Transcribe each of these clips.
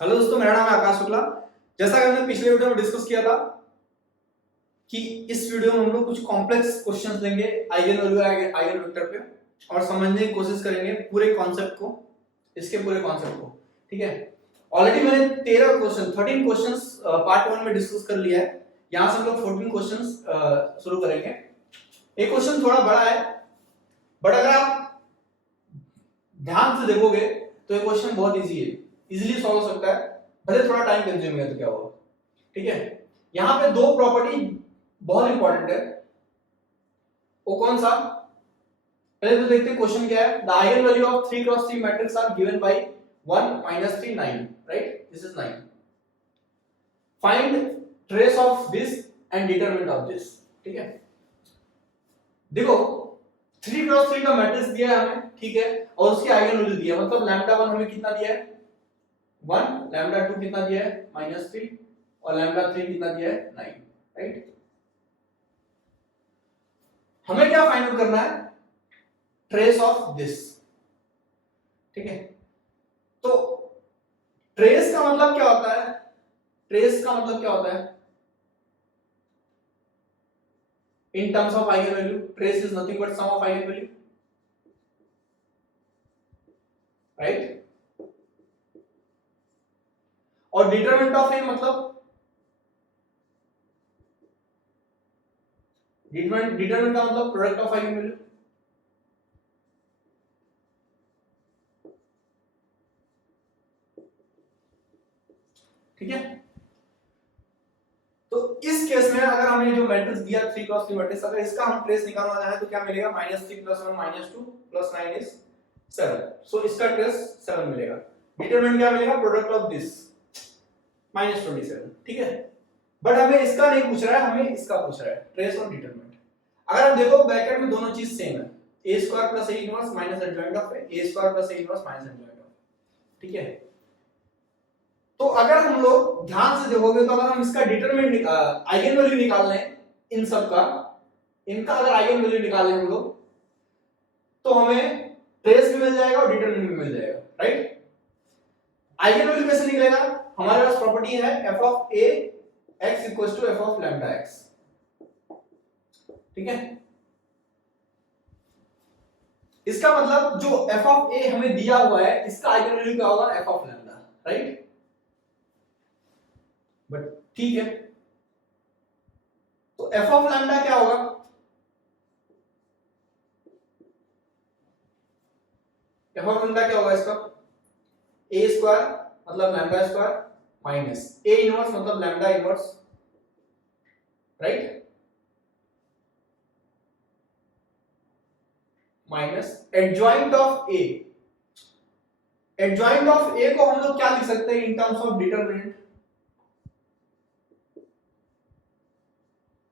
Hello दोस्तों, मेरा नाम है आकाश शुक्ला। जैसा कि हमने पिछले वीडियो में डिस्कस किया था कि इस वीडियो में हम लोग कुछ कॉम्प्लेक्स क्वेश्चंस लेंगे आइगन वैल्यू आइगन वेक्टर पे और समझने की कोशिश करेंगे पूरे कॉन्सेप्ट को, इसके पूरे कॉन्सेप्ट को। ठीक है, ऑलरेडी मैंने 13 क्वेश्चंस पार्ट 1 में डिस्कस कर लिया है। यहां से हम लोग 14 क्वेश्चंस शुरू करेंगे। एक क्वेश्चन थोड़ा बड़ा है, बट अगर आप ध्यान से देखोगे तो ये क्वेश्चन बहुत इजी है, इजीली सॉल्व हो सकता है, भले थोड़ा टाइम कंज्यूमिंग है तो क्या होगा। ठीक है, यहां पे दो प्रॉपर्टी बहुत इंपॉर्टेंट है। वो कौन सा, पहले तो देखते हैं क्वेश्चन क्या है। The eigen value of 3 cross 3 matrix are given by 1 -3 9, right, this is 9। Find trace of this and determinant of this. ठीक है, देखो 3 क्रॉस 3 का मैट्रिक्स दिया है हमें, ठीक है, और उसकी आइगन वैल्यू दिया है, मतलब लैम्डा 1 हमें कितना दिया है 1, लैम्डा 2 कितना दिया है -3 और लैम्डा 3 कितना दिया है 9, राइट। हमें क्या फाइंड आउट करना है, ट्रेस ऑफ दिस। ठीक है, तो ट्रेस का मतलब क्या होता है, ट्रेस का मतलब क्या होता है in terms of eigen value. Trace is nothing but sum of eigen value, right. और डिटरमिनेंट ऑफ ए मतलब डिटरमिनेंट का मतलब प्रोडक्ट ऑफ आइगन वैल्यू। ठीक है, तो इस केस में अगर हमें जो मैट्रिक्स दिया 3 क्रॉस 3 मैट्रिक्स, अगर इसका हम ट्रेस निकालना चाहे तो क्या मिलेगा, -3 + 1 -2 + 9 इज 7। सो इसका ट्रेस 7 मिलेगा। डिटरमिनेंट क्या मिलेगा, प्रोडक्ट ऑफ दिस -27। ठीक है, बट हमें इसका नहीं पूछ रहा है, हमें इसका पूछ रहा है, ट्रेस और डिटरमिनेंट। अगर आप देखो ब्रैकेट में दोनों चीज सेम है, a² + a inverse minus adjoint of a² + a inverse minus adjoint of. ठीक है, तो अगर हम लोग ध्यान से देखोगे तो अगर हम इसका डिटरमिनेंट आइगन वैल्यू निकाल लें, इन सब का, इनका अगर आइगन वैल्यू निकाल लें हम लोग, तो हमें ट्रेस भी मिल जाएगा और डिटरमिनेंट भी मिल जाएगा, राइट। आइगन वैल्यू कैसे निकलेगा, हमारे पास प्रॉपर्टी है f of a x equals to f of lambda x। ठीक है, इसका मतलब जो f ऑफ a हमें दिया हुआ है, इसका आइगन वैल्यू क्या होगा, f of lambda, right. But ठीक है, तो f ऑफ लैम्डा क्या होगा, f ऑफ लैम्डा क्या होगा इसका, a² मतलब lambda square minus a inverse मतलब lambda inverse, right, minus adjoint of a। Adjoint of a को हम लोग क्या लिख सकते हैं in terms of determinant,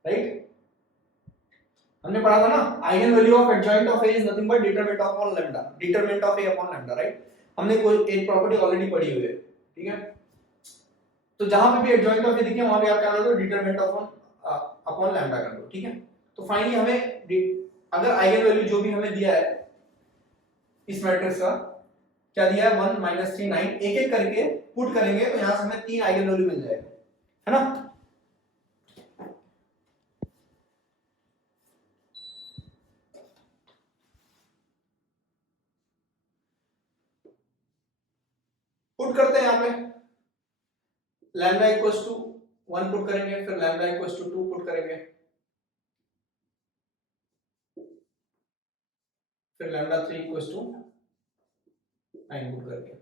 right. हमने पढ़ा था ना, eigen value of adjoint of a is nothing but determinant upon lambda, determinant of a upon lambda, right. हमने कोई एक प्रॉपर्टी ऑलरेडी पढ़ी हुई है। ठीक है, तो जहां पे भी एडजॉइंट ऑफ a दिखे वहां पे आप क्या कर दो, डिटरमिनेंट अपॉन लैम्डा कर दो। ठीक है, तो फाइनली हमें अगर आइगन वैल्यू जो भी हमें दिया है इस मैट्रिक्स का, क्या दिया है 1 -3 9, एक एक करके पुट करेंगे तो यहां से हमें 3 आइगन वैल्यू मिल जाएगा, है ना। पुट करते हैं यहां पे, लैम्डा इक्वल्स टू 1 पुट करेंगे, फिर लैम्डा इक्वल्स टू 2 पुट करेंगे, फिर लैम्डा 3 इक्वल्स टू 9 पुट करके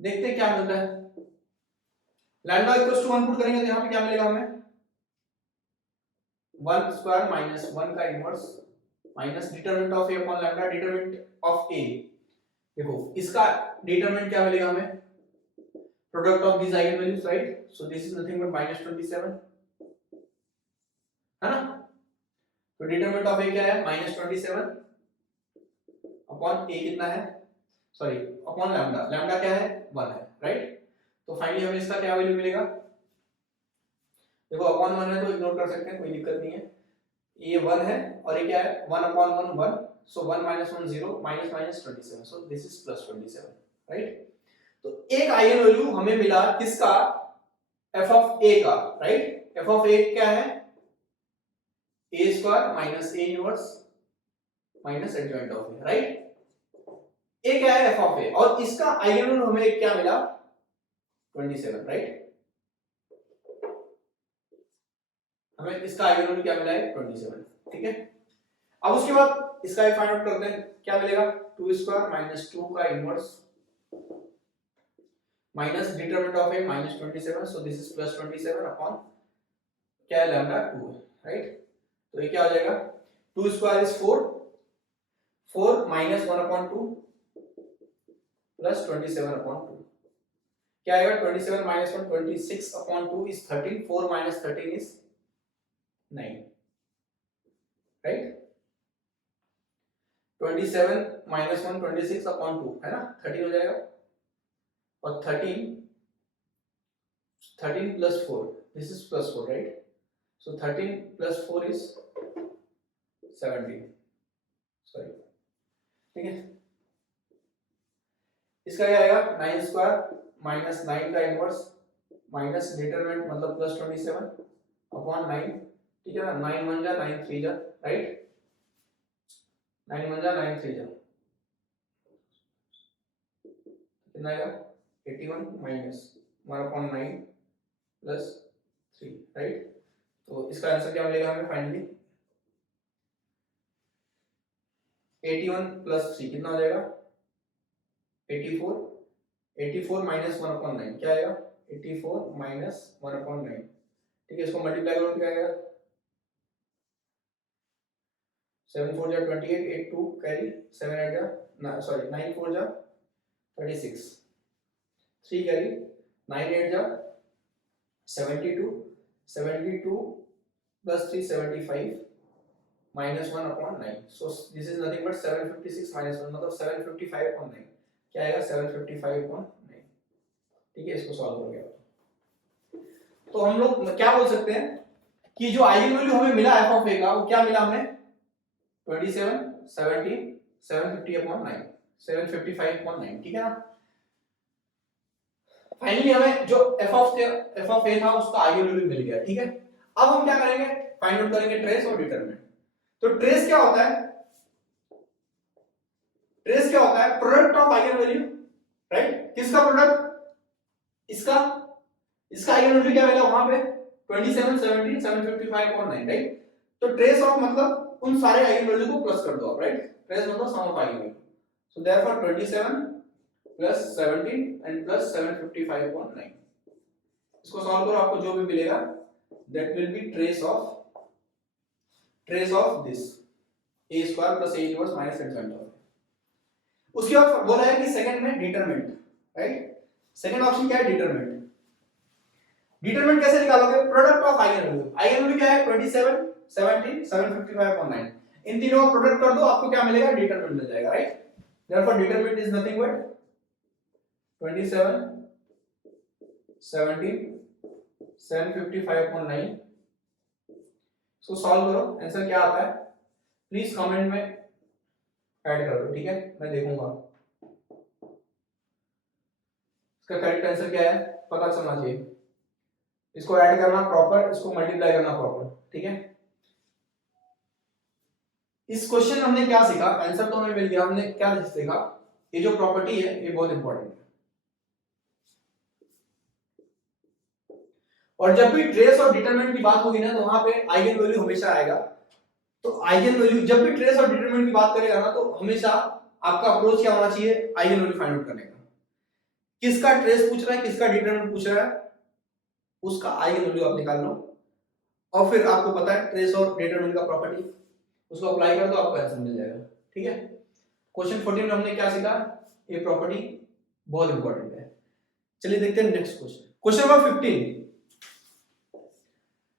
देखते हैं क्या मिलता है। लैम्डा इक्वल्स टू 1 पुट करेंगे तो यहां पे क्या मिलेगा हमें, 1² माइनस 1 का inverse minus determinant of a upon lambda, determinant of a, देखो इसका डिटरमिनेंट क्या मिलेगा हमें, product of these eigenvalues, right, so this is nothing but -27, है ना। तो डिटरमिनेंट ऑफ a क्या है, -27 अपॉन a कितना है, सॉरी अपॉन लैम्डा, लैम्डा क्या है 1 है, राइट। तो फाइनली हमें इसका क्या वैल्यू मिलेगा, देखो अपॉन 1 है तो इग्नोर कर सकते हैं, कोई दिक्कत नहीं है, ये 1 है और ये क्या है 1 upon 1 1, so 1 - 1 0, minus minus 27, so this is +27, right. तो एक आइगन वैल्यू हमें मिला किसका, एफ ऑफ ए का, राइट। एफ ऑफ ए क्या है, A square minus A inverse minus adjoint of A, right. A क्या है, एफ ऑफ ए, और इसका आइगन वैल्यू हमें क्या मिला 27, राइट। हमें इसका आइगन वैल्यू क्या मिला है 27, ठीक है। अब उसके बाद इसका फाइंड आउट करते हैं, क्या मिलेगा 2 स्क्वायर माइनस 2 का inverse minus determinant of A minus 27, so this is plus 27 upon क्या है लैम्डा 2, राइट। तो ये क्या हो जाएगा 2 square is 4, 4 minus 1 upon 2 plus 27 upon 2, क्या आएगा 27 minus 1 26 upon 2 is 13, 4 minus 13 is 9, right. 27 minus 1 26 upon 2 है ना, 13 हो जाएगा, और 13 plus 4, this is plus 4, right. So 13 plus 4 is 17, sorry, ठीक है। इसका क्या आएगा 9 स्क्वायर माइनस 9 का इनवर्स माइनस डिटरमिनेंट मतलब प्लस 27 अपॉन 9, ठीक है ना। 9 1 जा 9 3 जा, राइट। 9 1 जा 9 3 जा, कितना आएगा 81 माइनस 1 अपॉन 9 प्लस 3, राइट। तो इसका आंसर क्या मिलेगा हमें फाइनली 81 प्लस 3 कितना हो जाएगा 84, 84 माइनस 1 अपॉन 9 क्या आएगा 84 माइनस 1 अपॉन 9, ठीक है। इसको मल्टीप्लाई करो क्या आएगा 7 4 जा 28, 8 2 कैरी, 7 8 जा सॉरी 9 4 जा 36, 3 कैरी, 9 8 जा 72, 72 plus 3 75 minus 1 upon 9, so this is nothing but 756 minus 1 मतलब 755 upon 9, क्या आएगा 755 upon 9, ठीक है। इसको सॉल्व हो गया। तो हम लोग क्या बोल सकते हैं कि जो आइगन वैल्यू हमें मिला एफ ऑफ ए का वो क्या मिला हमें 27 17 750 upon 9 755 upon 9, ठीक है ना। फाइनली हमें जो एफ ऑफ ए था उसका आइगन वैल्यू मिल गया, ठीक है। अब हम क्या करेंगे फाइंड आउट करेंगे ट्रेस और डिटरमिनेंट। तो ट्रेस क्या होता है, ट्रेस क्या होता है product of eigen value, right. किसका प्रोडक्ट, इसका आइगन वैल्यू क्या मिला वहां पे 27 17 755 upon 9, राइट। तो ट्रेस ऑफ मतलब उन सारे आइगन वैल्यू को प्लस कर दो आप, राइट। ट्रेस मतलब sum of eigen value, so therefore 27 plus 17 and plus 755 upon 9, इसको सॉल्व करो आपको जो भी मिलेगा that will be trace of this a square plus a inverse minus adjoint of. उसके बाद बोला है कि सेकंड में डिटरमिनेंट, राइट। सेकंड ऑप्शन क्या है डिटरमिनेंट। डिटरमिनेंट कैसे निकालोगे product of eigen value, eigen value क्या है 27 17 755 upon 9, इन तीनों का प्रोडक्ट कर दो आपको क्या मिलेगा डिटरमिनेंट मिल जाएगा, right. Therefore determinant is nothing but 27 17 755 upon 9, इसको सॉल्व करो आंसर क्या आता है प्लीज कमेंट में ऐड कर दो, ठीक है, मैं देखूंगा इसका करेक्ट आंसर क्या है पता चलना चाहिए। इसको ऐड करना प्रॉपर, इसको मल्टीप्लाई करना प्रॉपर, ठीक है। इस क्वेश्चन में हमने क्या सीखा, आंसर तो हमें मिल गया, हमने क्या सीखा ये जो प्रॉपर्टी है ये बहुत इंपॉर्टेंट है। और जब भी ट्रेस और डिटरमिनेंट की बात होगी ना तो वहां पे आइगन वैल्यू हमेशा आएगा। तो आइगन वैल्यू जब भी ट्रेस और डिटरमिनेंट की बात करेगा ना तो हमेशा आपका अप्रोच क्या होना चाहिए आइगन वैल्यू फाइंड आउट करने का। किसका ट्रेस पूछ रहा है किसका डिटरमिनेंट पूछ रहा है उसका आइगन वैल्यू आप निकाल लो, और फिर आपको पता है ट्रेस और डिटरमिनेंट का प्रॉपर्टी, उसको अप्लाई कर दो आपको आंसर मिल जाएगा, ठीक है। क्वेश्चन 14 में हमने क्या सीखा, ये प्रॉपर्टी बहुत इंपॉर्टेंट है। चलिए देखते हैं next question. Question number 15,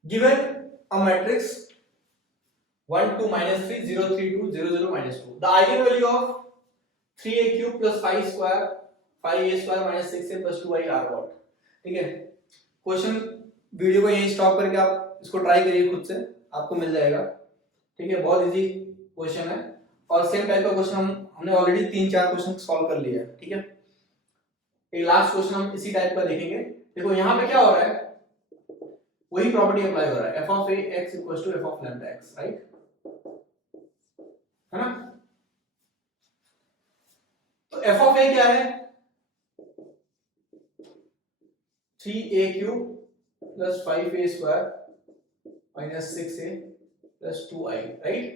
given a matrix 1 2 minus 3 0 3 2 0 0 minus 2, the eigenvalue of 3a cube plus 5 square 5a square minus 6a plus 2i are what, ठीक है। क्वेश्चन वीडियो को यहीं स्टॉप करके आप इसको ट्राई करिए खुद से, आपको मिल जाएगा, ठीक है। बहुत इजी क्वेश्चन है और सेम टाइप का क्वेश्चन हमने ऑलरेडी 3 4 क्वेश्चन सॉल्व कर लिया है, ठीक है। एक लास्ट क्वेश्चन हम इसी टाइप का देखेंगे। देखो यहाँ पे क्या हो रहा है, वही प्रॉपर्टी अप्लाई हो रहा है, f of a x equals to f of lambda x, right, है ना। तो f of a क्या है, 3a cube plus 5a square minus 6a plus 2i, right.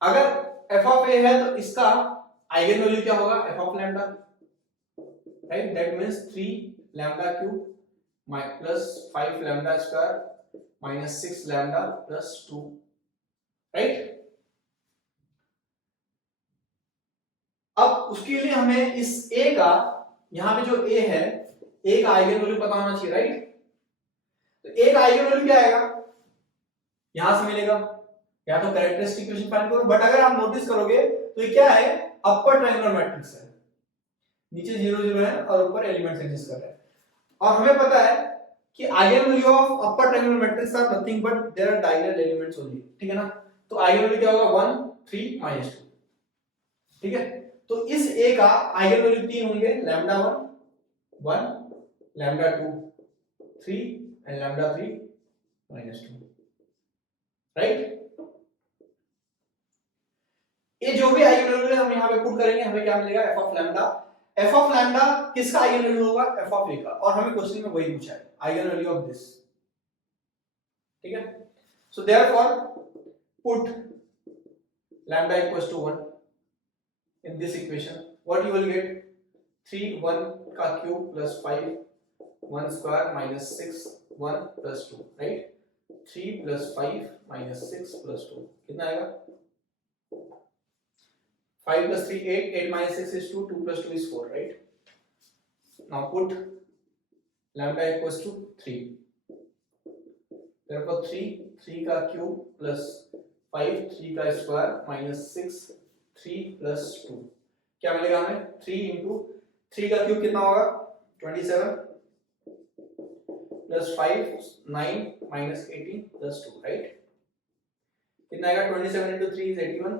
अगर f of a है तो इसका आइगन वैल्यू क्या होगा, f of lambda, right, that means 3 lambda cube plus 5 lambda square minus 6 lambda plus 2, right. अब उसके लिए हमें इस a का, यहां पे जो a है, a का आइगन वैल्यू पता होना चाहिए, राइट। तो a का आइगन वैल्यू क्या आएगा, यहां से मिलेगा, या तो कैरेक्टरिस्टिक इक्वेशन फाइंड करो, बट अगर आप नोटिस करोगे तो ये क्या है, अपर ट्रायंगुलर मैट्रिक्स है, नीचे 0 0 है और ऊपर एलिमेंट्स एग्जिस्ट कर रहे हैं। और हमें पता है कि eigen value of upper triangular matrix are nothing but there are diagonal elements only, ठीक है ना। तो आइगन वैल्यू क्या होगा, 1 3 -2, ठीक है। तो इस a का आइगन वैल्यू 3 होंगे, lambda 1 1, lambda 2 3 and lambda 3 -2, right. ये जो भी आइगन वैल्यू हम यहां पे पुट करेंगे, हमें क्या मिलेगा, f of lambda. f of lambda किसका आइगन वैल्यू होगा, f ऑफ a का, और हमें क्वेश्चन में वही पूछा है, आइगन वैल्यू ऑफ दिस, ठीक है। So therefore put lambda equals to 1 in this equation, what you will get, 3 1 का cube plus 5 1 square minus 6 1 plus 2, right. 3 plus 5 minus 6 plus 2 कितना आएगा, 5 plus 3 8, 8 minus 6 is 2, 2 plus 2 is 4, right. Now put lambda equals to 3, therefore 3 का cube plus 5 3 का square minus 6 3 plus 2 क्या मिलेगा हमें, 3 into 3 का cube कितना होगा, 27 प्लस 5 9 माइनस 18 प्लस 2, राइट। कितना आएगा, 27 into 3 is 81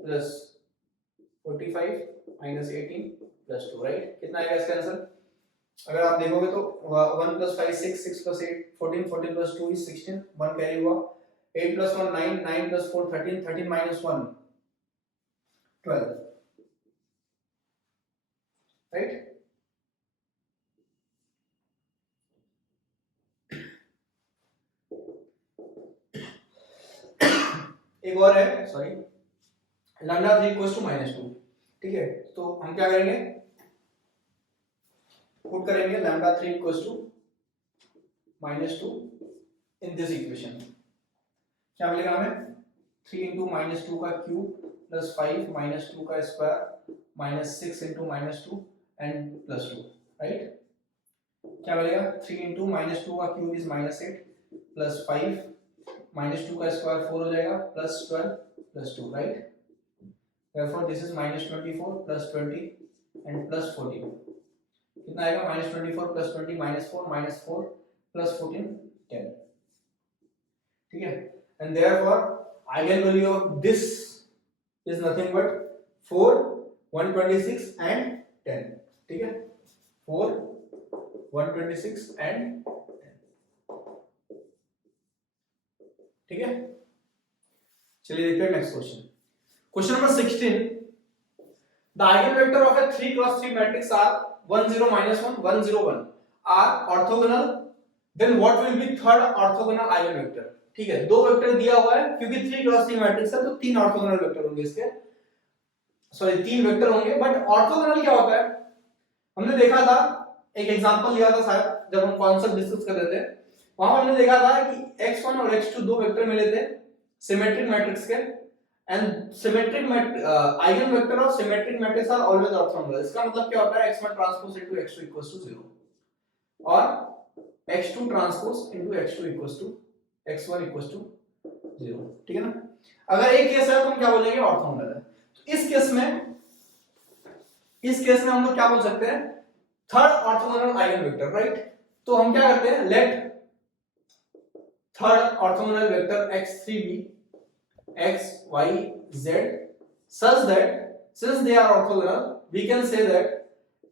plus 45 minus 18 plus 2, right. कितना आएगा इसका आंसर, अगर आप देखोगे तो 1 plus 5 6 6 plus 8 14 14 plus 2 is 16, 1 carry हुआ, 8 प्लस 1 9 9 प्लस 4 13 13 माइनस 1 12, राइट। एक और है, सॉरी, लैम्डा 3 इक्वल्स टू -2, ठीक है। तो हम क्या करेंगे, पुट करेंगे lambda 3 equals to -2 in this equation, क्या मिलेगा हमें, 3 इंटू -2 का क्यूब प्लस 5 -2 का square minus 6 into -2 and plus 2, right. क्या मिलेगा, 3 इंटू -2 का क्यूब इज -8 प्लस 5 -2 का स्क्वायर 4 हो जाएगा plus 12 plus 2, right. therefore this is -24 plus 20 and plus 14, कितना आएगा, -24 plus 20 -4 plus 14 10, ठीक है। and therefore eigen value of this is nothing but 4 126 and 10, ठीक है, 4 126 and 10, ठीक है। चलिए देखते हैं next question, question number 16, the eigenvector of a 3 cross 3 matrix are 1 0 -1 1 0 1 are orthogonal, then what will be third orthogonal eigenvector, ठीक है। दो वेक्टर दिया हुआ है, क्योंकि 3 क्रॉस 3 मैट्रिक्स है तो 3 ऑर्थोगोनल वेक्टर होंगे इसके, सॉरी 3 वेक्टर होंगे, बट ऑर्थोगोनल क्या होता है, हमने देखा था, एक एग्जांपल लिया था शायद जब हम कॉन्सेप्ट डिस्कस कर रहे थे, वहां हमने देखा था कि x1 और x2 दो वेक्टर मिले थे सिमेट्रिक मैट्रिक्स के, and symmetric eigen vector of symmetric matrix are always orthogonal. इसका मतलब क्या होता है, x1 transpose into x2 equals to 0 और x2 transpose into x2 equals to x1 equals to 0, ठीक है ना। अगर एक केस है तो हम क्या बोलेंगे, ऑर्थोगोनल है। तो इस केस में हम लोग क्या बोल सकते हैं, third orthogonal eigen vector, right. तो हम क्या करते हैं, let third orthogonal vector x3 be x y z such that since they are orthogonal we can say that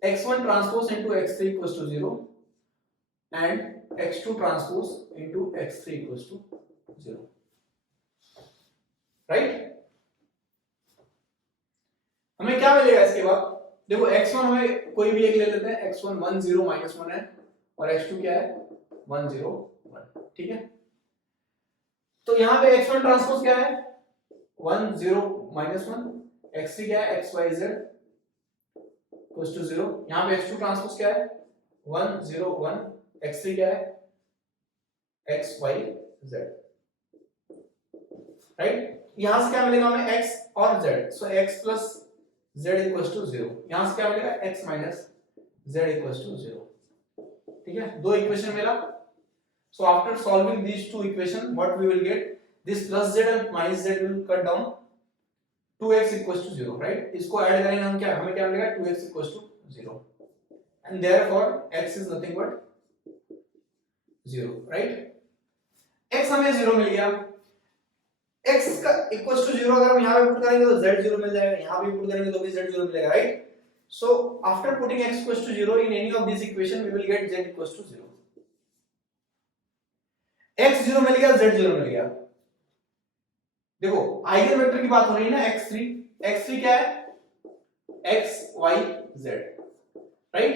x1 transpose into x3 equals to 0 and x2 transpose into x3 equals to 0, right. हमें क्या मिलेगा इसके बाद, देखो x1 हमें कोई भी एक ले लेते हैं, x1 1 0 -1 है और x2 क्या है 1 0 1, ठीक है। तो यहाँ पे x1 ट्रांसपोज क्या है 1 0 -1, x3 क्या है x y z equals to 0, यहाँ पे x2 ट्रांसपोज क्या है 1 0 1, x3 क्या है x y z, राइट। यहां से क्या मिलेगा हमें x और z, so x plus z equals to 0, यहां से क्या मिलेगा x minus z equals to 0, ठीक है। दो इक्वेशन मिला। So after solving these two equation, what we will get, this plus z and minus z will cut down, 2x equals to 0, right? इसको add करेंगे हम, क्या हमें क्या मिलेगा 2x equals to 0 and therefore x is nothing but 0, right? x हमें 0 मिल गया, x का equals to 0 अगर हम यहाँ पे पुट करेंगे तो z 0 मिल जाएगा, यहाँ पे पुट करेंगे तो भी z 0 मिलेगा, right? So after putting x equals to 0 in any of these equation, we will get z equals to 0. x 0 मिल गया, z 0 मिल गया। देखो आइगन वेक्टर की बात हो रही है ना, x3 क्या है x y z, राइट।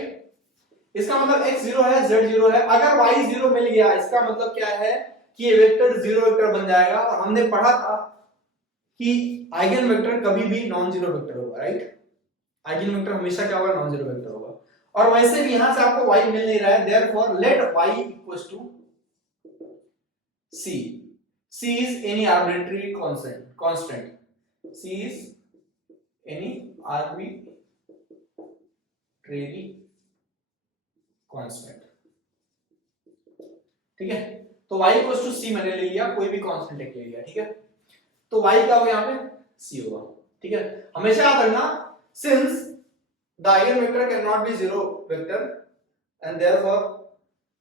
इसका मतलब x 0 है z 0 है, अगर y 0 मिल गया इसका मतलब क्या है कि ये वेक्टर जीरो वेक्टर बन जाएगा, और हमने पढ़ा था कि आइगन वेक्टर कभी भी नॉन जीरो वेक्टर होगा, राइट। आइगन वेक्टर हमेशा क्या होगा नॉन जीरो वेक्टर होगा, और वैसे भी यहां से आपको y मिल नहीं रहा है, therefore let y equals to C. C is any arbitrary constant. C is any arbitrary constant. ठीक है, तो y equals to C मैंने ले लिया, कोई भी कांस्टेंट एक ले लिया, ठीक है। तो y क्या होगा यहाँ पे C होगा, ठीक है। हमेशा याद रखना, since the eigenvector cannot be zero vector and therefore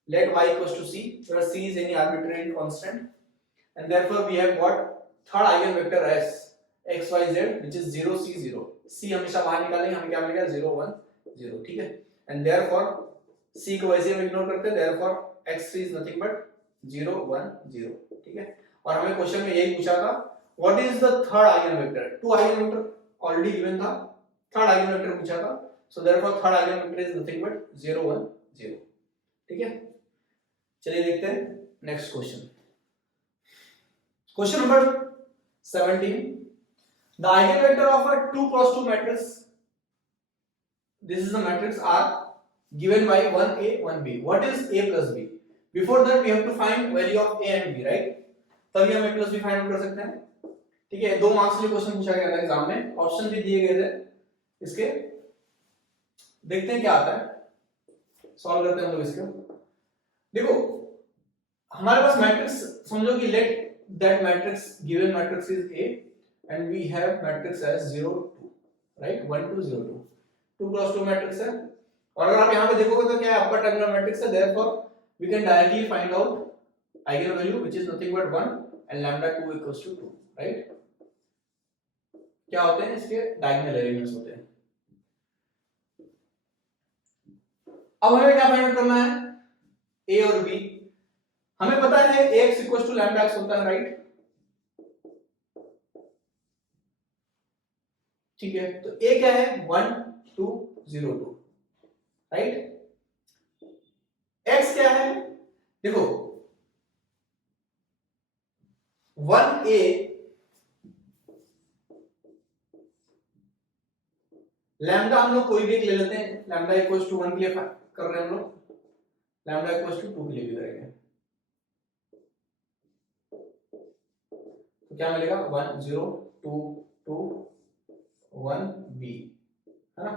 let y equals to C, where C is any arbitrary constant, and therefore we have got third eigenvector as x y z which is 0 c 0, c हमेशा बाहर निकालेंगे, हमें क्या मिलेगा 0 1 0, ठीक है। and therefore c को वैसे हम इग्नोर करते हैं, therefore x3 is nothing but 0 1 0, ठीक है। और हमें क्वेश्चन में यही पूछा था what is the third eigenvector, two eigenvector already given था, third eigenvector पूछा था, so therefore third eigenvector is nothing but 0 1 0, ठीक है। चलिए देखते हैं next question, question number 17, the eigenvector of a 2 cross 2 matrix, this is the matrix R given by 1a 1b, what is a plus b, before that we have to find value of a and b, right, तभी हम a plus b find कर सकते हैं, ठीक है। 2 marks के लिए question पूछा गया था एग्जाम में, ऑप्शन भी दिए गए थे इसके, देखते हैं क्या आता है, सॉल्व करते हैं हम लोग इसको। देखो हमारे पास मैट्रिक्स समझो कि late that matrix, given matrix is A and we have matrix as 0 2, right, 1 2 0 2, 2 cross 2 matrix है, और अगर आप यहाँ पे देखोगे तो क्या है अपर टर्मिनल मैट्रिक्स है, therefore we can directly find out eigen value which is nothing but 1 and lambda 2 equals to 2, right। क्या होते हैं इसके डायगोनल एलिमेंट्स होते हैं। अब हमें क्या फाइंड आउट करना है A और B, हमें पता है ax equals to lambda x होता है, राइट, ठीक है। तो a क्या है 1 2 0 2, राइट। x क्या है, देखो 1a लैम्डा हम लोग कोई भी एक ले लेते हैं, लैम्डा इक्वल्स टू 1 के लिए कर रहे हैं हम लोग, लैम्डा इक्वल्स टू 2 के लिए भी करेंगे, तो क्या मिलेगा 1 0 2 2 1 b, है ना,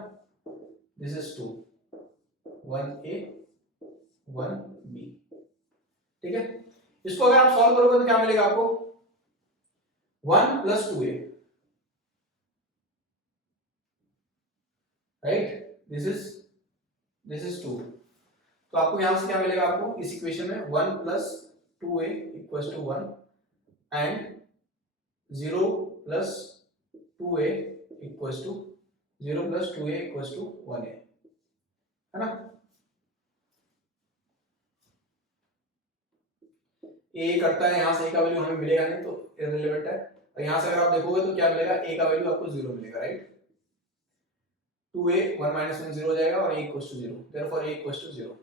दिस इज 2 1 a 1 b, ठीक है। इसको अगर आप सॉल्व करोगे तो क्या मिलेगा आपको 1 plus 2a, right, this is 2, तो आपको यहां से क्या मिलेगा, आपको इस इक्वेशन में 1 plus 2a equals to 1 and 0 plus 2a equals to 0 plus 2a equals to 1a, है ना। ए करता है, यहाँ से ए का वैल्यू हमें मिलेगा नहीं तो इररिलेवेंट है, और यहाँ से अगर आप देखोगे तो क्या मिलेगा, ए का वैल्यू आपको 0 मिलेगा, राइट। 2a 1 - 1 0 हो जाएगा और a = 0, देयरफॉर a = 0।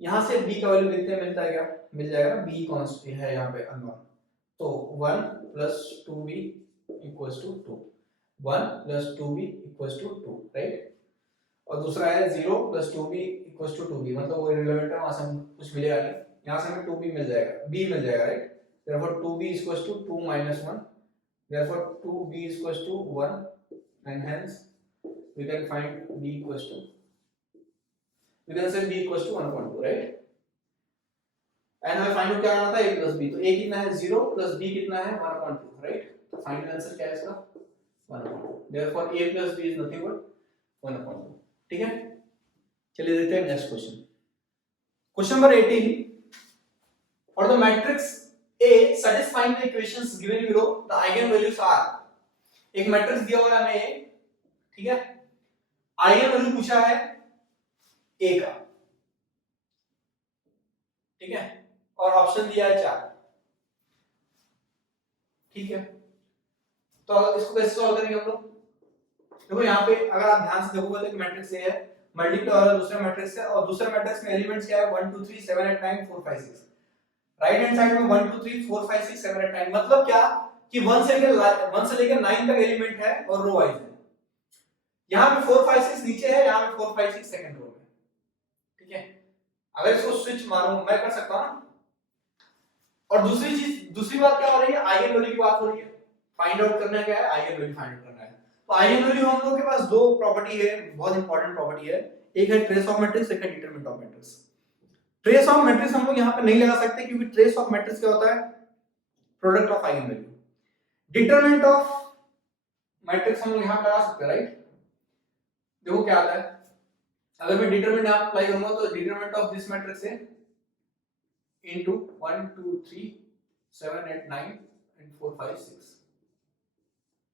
यहाँ से b का वैल्यू देखते हैं मिलता है क्या, मिल जाएगा ना, b कांस्टेंट है यहाँ पे अननोन, तो 1 + 2b = 2, 1 + 2b = 2, राइट। और दूसरा है 0 + 2b = 2b, मतलब वो इररिलेवेंट है, वहां से कुछ मिलेगा नहीं, यहाँ से हमें 2b मिल जाएगा, b मिल जाएगा, right. therefore 2b = 2 - 1, therefore 2b = 1, and hence we can find b = we can say b = 1.2, right। And हमें फाइंड आउट क्या करना था, a + b, तो a कितना है 0 + b कितना है 1.2, राइट। तो फाइनल आंसर क्या है इसका 1.2, therefore a + b is nothing but 1.2, ठीक है। चलिए देखते हैं next question. Question number 18, for the matrix A satisfying the equations given below the eigen values are, एक मैट्रिक्स दिया हुआ है हमें A, ठीक है, आइगन वैल्यू पूछा है A का, ठीक है, और ऑप्शन दिया है 4, ठीक है। तो इसको कैसे सॉल्व करेंगे हम लोग, देखो यहाँ पे अगर आप ध्यान से देखोगे तो एक मैट्रिक्स A है, मल्टीप्लाई वाला दूसरा मैट्रिक्स है, और दूसरा मैट्रिक्स में एलिमेंट्स क्या है 1 2 3 7 8 9 4 5 6, राइट हैंड साइड में 1 2 3 4 5 6 7 8 9, मतलब क्या कि 1 से लेकर 9 तक एलिमेंट है और रो वाइज है। यहाँ पे 4 5 6 नीचे है, यहाँ पे 4 5 6 सेकंड रो में, ठीक है। अगर इसको स्विच मारूं मैं कर सकता हूं ना। और दूसरी बात क्या हो रही है, आइगन वैल्यू की बात हो रही है, फाइंड आउट करना क्या है, आइगन वैल्यू फाइंड आउट करना है। तो आइगन वैल्यू हम लोगों के पास दो प्रॉपर्टी है, बहुत इंपॉर्टेंट प्रॉपर्टी है, एक है ट्रेस ऑफ मैट्रिक्स, एक है determinant of matrix. Trace of matrix हम लोग यहाँ पे नहीं लगा सकते, क्योंकि ट्रेस ऑफ मैट्रिक्स क्या होता है, product of eigen value. Determinant of matrix हम लोग यहाँ लगा सकते हैं, राइट। देखो क्या आता है, अगर मैं डिटरमिनेंट यहाँ अप्लाई करूंगा तो डिटरमिनेंट ऑफ दिस मैट्रिक्स है into 1 2 3 7 8 9 and 4 5 6,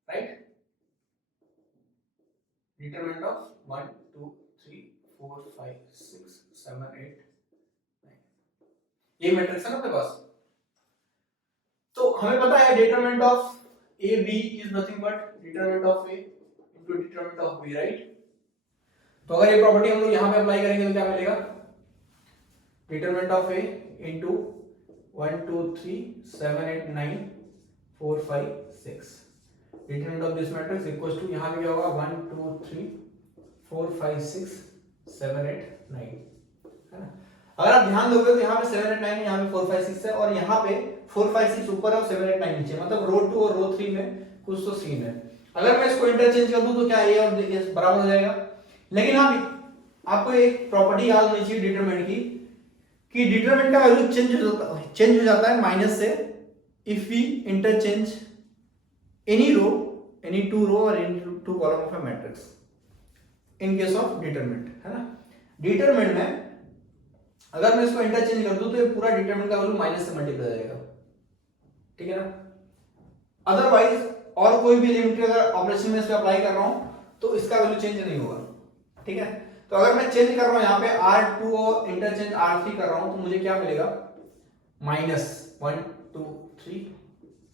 right। determinant of 1 2 3 4 5 6 7 8 9, ये मैट्रिक्स है ना अपने पास। तो हमें पता है determinant of a b is nothing but determinant of a into determinant of b, right। तो अगर ये प्रॉपर्टी हम लोग यहाँ पे अप्लाई करेंगे तो क्या मिलेगा, determinant of a into 1 2 3 7 8 9 4 5 6, determinant of this matrix equals to, यहाँ पे क्या होगा 1 2 3 4 5 6 7 8 9, है ना। अगर आप ध्यान दोगे तो यहाँ पे 7 8 9 यहाँ पे 4 5 6 है, और यहाँ पे 4 5 6 ऊपर है और 7 8 9 नीचे, मतलब रो 2 और रो 3 में कुछ तो सीन है। अगर मैं इसको इंटरचेंज कर दूं तो क्या a और s बराबर हो जाएगा। लेकिन आपको एक प्रॉपर्टी याद होनी चाहिए डिटरमिनेंट की, कि डिटरमिनेंट का वैल्यू चेंज हो जाता है माइनस से if we interchange any row, any two row और any two column of a matrix in case of determinant, है ना। डिटरमिनेंट में अगर मैं इसको इंटरचेंज कर दूं तो ये पूरा डिटरमिनेंट का वैल्यू माइनस से मल्टीप्लाई हो जाएगा, ठीक है ना। अदरवाइज और कोई भी लिमिट अगर ऑपरेशन में इस पे अप्लाई कर रहा हूं तो इसका वैल्यू चेंज नहीं होगा, ठीक है। तो अगर मैं चेंज कर रहा हूं यहाँ पे R2 और इंटरचेंज R3 कर रहा हूं तो मुझे क्या मिलेगा, माइनस 1 2 3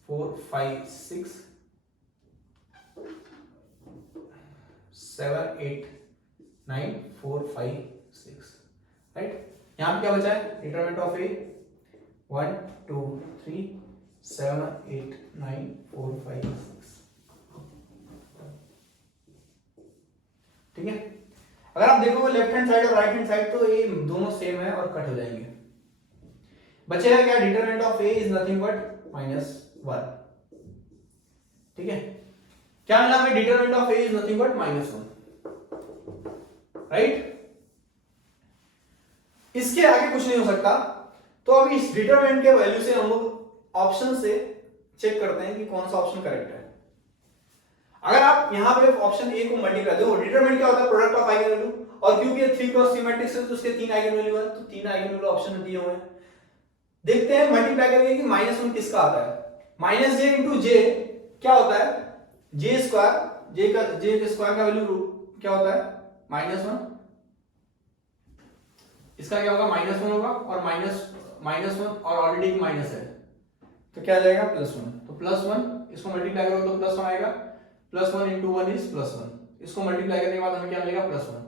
4 5 6 7 8 9 4 5 6, राइट। यहाँ पे क्या बचा है, डिटरमिनेंट ऑफ ए 1 2 3 7 8 9 4 5 6, ठीक है। अगर आप देखोगे लेफ्ट हैंड साइड और राइट हैंड साइड तो ये दोनों सेम है और कट हो जाएंगे। बचेगा क्या, determinant of a is nothing but -1, ठीक है। क्या मिला हमें, determinant of a is nothing but -1, right. इसके आगे कुछ नहीं हो सकता। तो अब इस डिटरमिनेंट के वैल्यू से हम लोग ऑप्शन से चेक करते हैं कि कौन सा ऑप्शन करेक्ट है। अगर आप यहां पे ऑप्शन ए को मल्टीप्लाई, देखो डिटरमिनेंट क्या होता है, प्रोडक्ट ऑफ आइगन वैल्यू, और क्योंकि ये 3 क्रॉस 3 मैट्रिक्स है तो उसके 3 आइगन वैल्यू है, तो 3 आइगन वैल्यू ऑप्शन में दिए हुए हैं। देखते हैं मल्टीप्लाई करके कि -1 किसका आता है। -j × j क्या होता है, j स्क्वायर, j के स्क्वायर का वैल्यू क्या होता है -1, इसका क्या होगा, -1 होगा और -1 और ऑलरेडी माइनस है तो क्या आ जाएगा +1। तो +1 इसको मल्टीप्लाई करो तो +1 आएगा, +1 × 1 इज +1, इसको मल्टीप्लाई करने के बाद हमें क्या मिलेगा +1,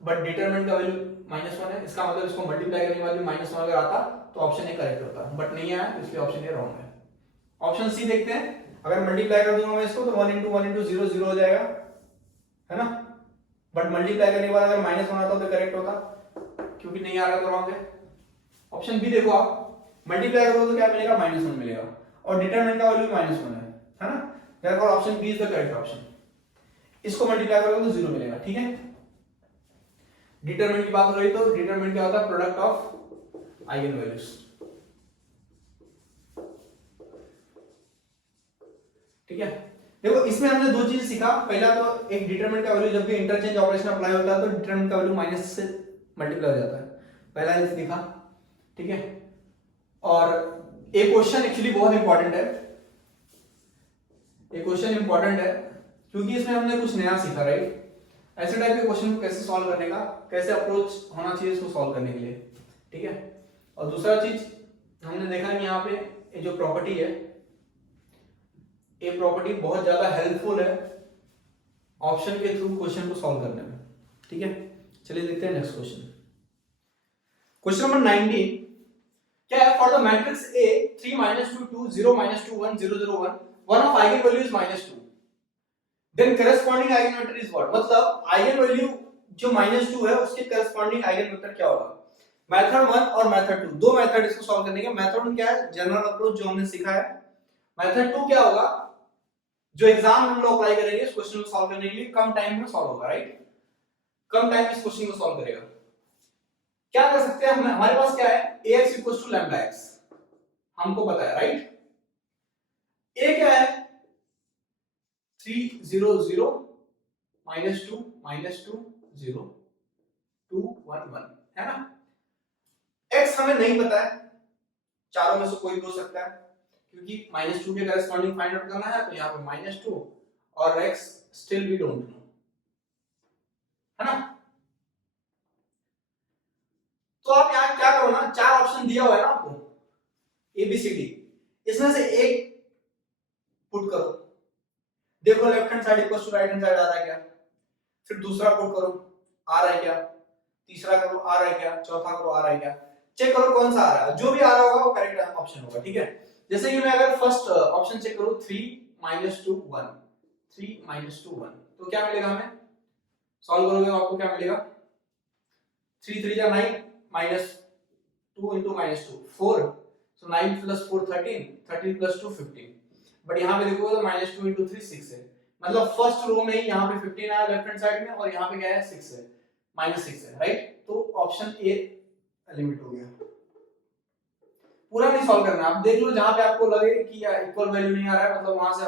बट डिटरमिनेंट का वैल्यू -1 है, इसका मतलब इसको मल्टीप्लाई करने के बाद भी -1 अगर आता तो ऑप्शन ए करेक्ट होता, बट नहीं आया तो इसलिए ऑप्शन ए रॉन्ग है। ऑप्शन सी देखते हैं, अगर मल्टीप्लाई कर दूंगा मैं इसको तो 1 × 1 × 0 0 हो जाएगा, है ना, बट मल्टीप्लाई करने के बाद अगर -1 आता तो करेक्ट होता, क्योंकि नहीं आ रहा तो रॉन्ग है। ऑप्शन बी देखो आप, मल्टीप्लाई करो तो क्या मिलेगा -1 मिलेगा और डिटरमिनेंट का वैल्यू -1 है ना, therefore option B is the correct option. इसको मल्टीप्लाई करोगे तो 0 मिलेगा, ठीक है। डिटरमिनेंट की बात हो रही तो डिटरमिनेंट क्या होता है, प्रोडक्ट ऑफ आइगन वैल्यूज, ठीक है। देखो इसमें हमने दो चीज सीखा, पहला तो एक डिटरमिनेंट का वैल्यू जब भी इंटरचेंज ऑपरेशन अप्लाई होता है तो डिटरमिनेंट का वैल्यू माइनस से मल्टीप्लाई हो जाता है, पहला ये सीखा, ठीक है। और एक क्वेश्चन एक्चुअली बहुत इंपॉर्टेंट है, एक क्वेश्चन इंपॉर्टेंट है क्योंकि इसमें हमने कुछ नया सीखा, राइट। ऐसे टाइप के क्वेश्चन को कैसे सॉल्व करने का, कैसे अप्रोच होना चाहिए इसको सॉल्व करने के लिए, ठीक है। और दूसरा चीज हमने देखा कि यहाँ पे ये जो प्रॉपर्टी है, ये प्रॉपर्टी बहुत ज्यादा हेल्पफुल है ऑप्शन के थ्रू क्वेश्चन को सॉल्व करने में, ठीक है। चलिए देखते हैं नेक्स्ट क्वेश्चन। क्वेश्चन नंबर 19 क्या है, for the matrix A 3 -2 2 0 -2 1 0 0 1 one of eigen value is -2 then corresponding eigen vector is what, मतलब आइगन वैल्यू जो -2 है उसके करस्पॉन्डिंग आइगन वेक्टर क्या होगा। मेथड 1 और मेथड 2, दो मेथड इसको सॉल्व करने के। मेथड 1 क्या है, जनरल अप्रोच जो हमने सीखा है। मेथड 2 क्या होगा, जो एग्जाम हम लोग अप्लाई करेंगे इस क्वेश्चन को सॉल्व करने के लिए, कम टाइम में सॉल्व होगा, राइट, कम टाइम में इस क्वेश्चन को सॉल्व करेगा। क्या कर सकते हैं, हमारे पास क्या है, ax = λx हमको पता है, राइट। a क्या है 3 0 0 -2 -2 0 2 1 1 है ना। x हमें नहीं पता है, चारों में से कोई भी हो सकता है, क्योंकि -2 के करस्पॉन्डिंग फाइंड आउट करना है तो यहाँ पे -2 और x still we don't know, है ना। तो आप यहाँ क्या करो ना, चार ऑप्शन दिया हुआ है ना आपको ए बी सी डी, इसमें से एक पुट करो, देखो left hand side equals to right hand side आ रहा है क्या, फिर दूसरा पुट करो आ रहा है क्या, तीसरा करो आ रहा है क्या, चौथा करो आ रहा है क्या, चेक करो कौन सा आ रहा है, जो भी आ रहा होगा वो करेक्ट ऑप्शन होगा, ठीक है। जैसे कि मैं अगर फर्स्ट ऑप्शन चेक करूं 3 -2 1 3 -2 1 तो क्या मिलेगा, हमें सॉल्व करोगे तो आपको क्या मिलेगा, 3 3 9 -2 × -2 4, so 9 + 4 13 13 + 2 15, बट यहाँ पे देखोगे तो -2 × 3 6 है, मतलब फर्स्ट रो में ही यहाँ पे 15 आया लेफ्ट हैंड साइड में और यहाँ पे क्या है 6 है, -6 है, राइट। तो ऑप्शन ए एलिमिनेट हो गया। पूरा नहीं सॉल्व करना, आप देख लो जहां पे आपको लगे कि इक्वल वैल्यू नहीं आ रहा है, मतलब वहां से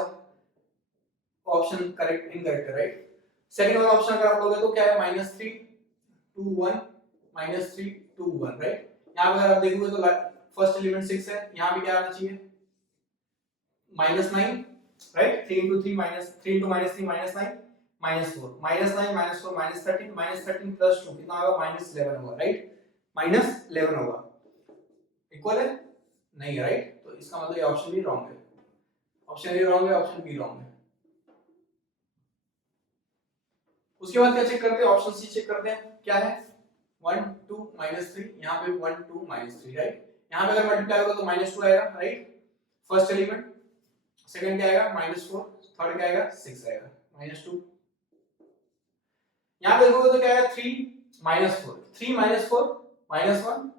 ऑप्शन करेक्ट इनकरेक्ट है, राइट। सेकंड वाला ऑप्शन अगर आप लोगे तो क्या है -3 2 1 -3 2 1, राइट। यहाँ पे अगर आप देखोगे तो फर्स्ट एलिमेंट 6 है, यहाँ पे क्या आना चाहिए -9, राइट, 3 × 3 -3 × -3 -9 -4 -9 -4 -13 13 + 2 कितना होगा -11 होगा, राइट, -11 होगा, इक्वल है नहीं है, राइट। तो इसका मतलब ये ऑप्शन भी रॉन्ग है, ऑप्शन ए रॉन्ग है, ऑप्शन बी रॉन्ग है। उसके बाद क्या चेक करते हैं, ऑप्शन सी चेक करते हैं, क्या है 1 2 -3, यहाँ पे 1 2 -3, राइट। यहाँ पे अगर मल्टीप्लाई होगा तो -2 आएगा, राइट, फर्स्ट एलिमेंट। सेकंड क्या आएगा -4, थर्ड क्या आएगा 6 आएगा, -2। यहाँ पे देखोगे तो क्या आएगा 3 -4 3 -4 -1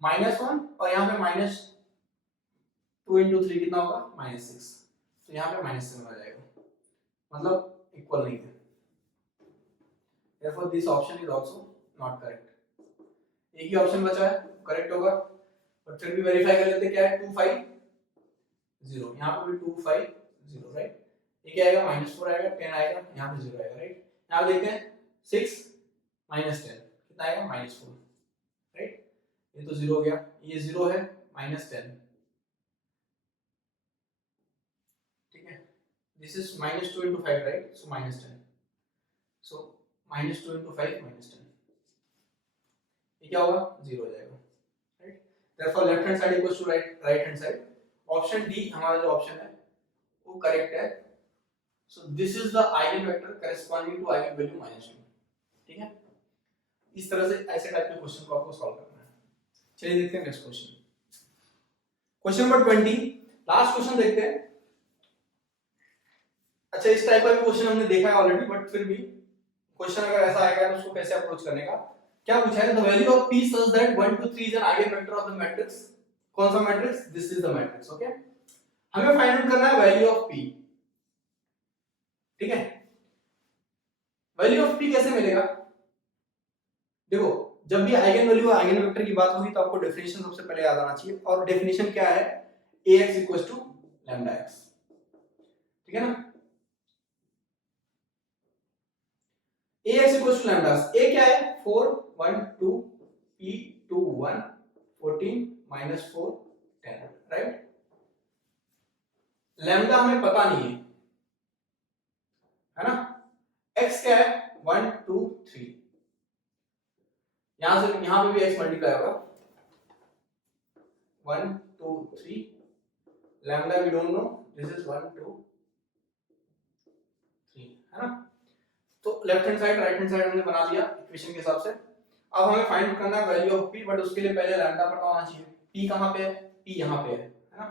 -1 और यहाँ पे -2 × 3 कितना होगा -6, तो यहाँ पे -7 आ जाएगा, मतलब इक्वल नहीं है, therefore this option is also not correct। एक ही ऑप्शन बचा है करेक्ट होगा, और फिर भी वेरीफाई कर लेते क्या है 2 5 0, यहाँ पे भी 2 5 0, राइट। ये क्या आएगा -4 आएगा, 10 आएगा, यहाँ पे 0 आएगा, राइट। यहाँ देखते हैं 6 -10 कितना आएगा -4, राइट। ये तो 0 हो गया, ये 0 है -10, ठीक है। This is -2 × 5, right, so -10, so -2 × 5 -10। ये क्या होगा 0 हो जाएगा, right. Therefore left hand side equals to right hand side. Option D हमारा जो ऑप्शन है वो करेक्ट है। So this is the eigen vector corresponding to eigen value -1। ठीक है, इस तरह से ऐसे टाइप के क्वेश्चन को आपको सॉल्व करना है। चलिए देखते हैं next question, question number 20, last question देखते हैं। अच्छा, इस टाइप का भी क्वेश्चन हमने देखा है ऑलरेडी, बट फिर भी क्वेश्चन अगर ऐसा आएगा तो उसको कैसे अप्रोच करने का। क्या पूछा है, the value of p such that 1 to 3 is an eigen vector of the matrix. कौन सा matrix, this is the matrix. Okay, हमें फाइंड आउट करना है वैल्यू ऑफ p। ठीक है, वैल्यू ऑफ p कैसे मिलेगा, देखो जब भी आइगन वैल्यू आइगन वेक्टर की बात होगी तो आपको डेफिनेशन सबसे पहले याद आना चाहिए, और डेफिनेशन क्या है, ax equals to lambda x। ठीक है ना, ax equals to lambda. a क्या है, 4 1 2 p 2 1 14 माइनस 4 10, राइट। लैम्डा हमें पता नहीं है ना। x क्या है 1 2 3, यहां से यहां पे भी x मल्टीप्लाई होगा 1 2 3, lambda we don't know, this is 1 2 3, है ना। तो left hand side right hand side हमने बना लिया इक्वेशन के हिसाब से। अब हमें फाइंड करना है वैल्यू ऑफ p, बट उसके लिए पहले लैम्डा पता होना चाहिए। p कहां पे है, p यहां पे है ना।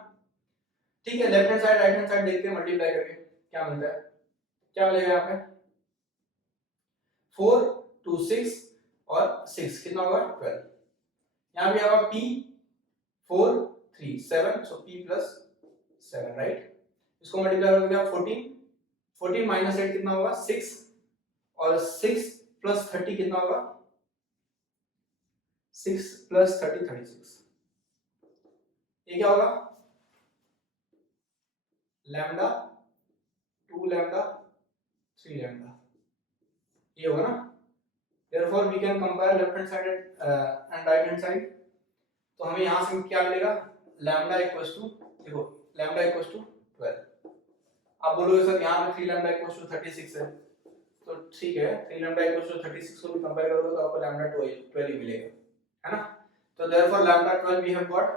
ठीक है, left hand side right hand side देखते हैं मल्टीप्लाई करके क्या मिलता है। क्या मिलेगा यहाँ पे, 4 2 6 और 6 कितना होगा 12। यहाँ भी आएगा p 4 3 7, सो p प्लस 7, राइट। इसको मल्टीप्लाई कर दिया 14 14 माइनस 8 कितना होगा 6, और 6 प्लस 30 कितना होगा 6 प्लस 30 36। ये क्या होगा, लैम्डा 2 लैम्डा 3 लैम्डा, ये होगा ना। Therefore we can compare left hand side and right hand side। तो हमें यहाँ से क्या मिलेगा, लैम्डा इक्वल्स टू, देखो लैम्डा इक्वल्स टू 12। आप बोलोगे सर यहाँ पे 3 लैम्डा इक्वल्स टू 36 है, तो ठीक है 3 लैम्डा इक्वल्स टू 36 को भी कंपेयर करोगे तो आपको लैम्डा 12 ही मिलेगा, है ना। तो therefore lambda 12 we have got,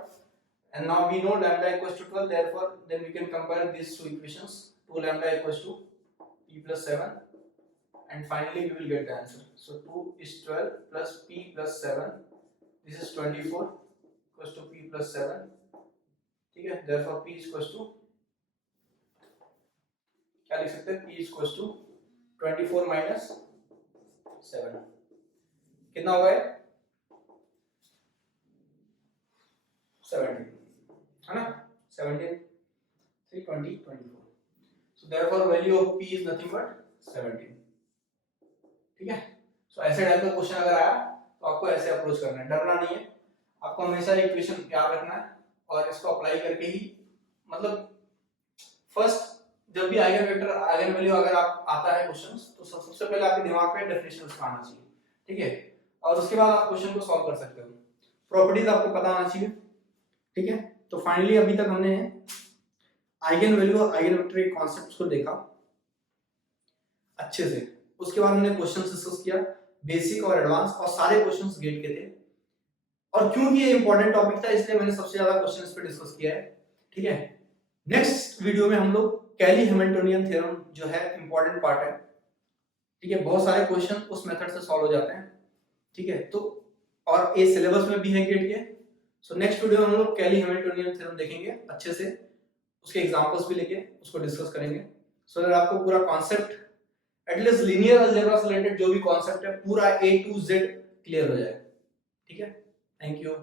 and now we know lambda equals to 12, therefore then we can compare these two equations, 2 lambda equals to p plus 7, and finally we will get the answer। So 2 is 12 plus p plus 7, this is 24 equals to p plus 7। ठीक है, therefore p is equals to, क्या लिख सकते हैं, p is equals to 24 minus 7, कितना होगा 17, है ना। 17 3 20 24, so therefore value of p is nothing but 17। ठीक है, सो ऐसे टाइप का क्वेश्चन अगर आया तो आपको ऐसे अप्रोच करना है, डरना नहीं है। आपको हमेशा इक्वेशन याद रखना है और इसको अप्लाई करके ही, मतलब फर्स्ट जब भी आइगन वेक्टर आइगन वैल्यू अगर आप आता है क्वेश्चंस, तो सबसे पहले आपके दिमाग में डेफिनेशन उसका आना चाहिए। ठीक है, और उसके बाद आप क्वेश्चन को सॉल्व कर सकते हो, प्रॉपर्टीज आपको पता आना चाहिए। ठीक है, तो फाइनली अभी तक हमने आइगन वैल्यू और आइगन वेक्टर के कॉन्सेप्ट्स को देखा अच्छे से। उसके बाद हमने क्वेश्चन डिस्कस किया, बेसिक और एडवांस, और सारे क्वेश्चंस गेट के थे। और क्योंकि ये इंपॉर्टेंट टॉपिक था इसलिए मैंने सबसे ज्यादा क्वेश्चन इस पे डिस्कस किया है। ठीक है, नेक्स्ट वीडियो में हम लोग कैली हैमिल्टोनियन थ्योरम जो है इंपॉर्टेंट पार्ट है। ठीक है, बहुत सारे क्वेश्चन उस मेथड से सॉल्व हो जाते हैं। ठीक है, तो और ये सिलेबस में भी है गेट के। सो नेक्स्ट वीडियो में हम लोग कैली हैमिल्टोनियन थ्योरम देखेंगे अच्छे से, उसके एग्जांपल्स भी लेके उसको डिस्कस करेंगे, सो दैट आपको पूरा कॉन्सेप्ट, एटलीस्ट लीनियर अलजेब्रा से रिलेटेड जो भी कॉन्सेप्ट है पूरा A to Z क्लियर हो जाए। ठीक है, थैंक यू।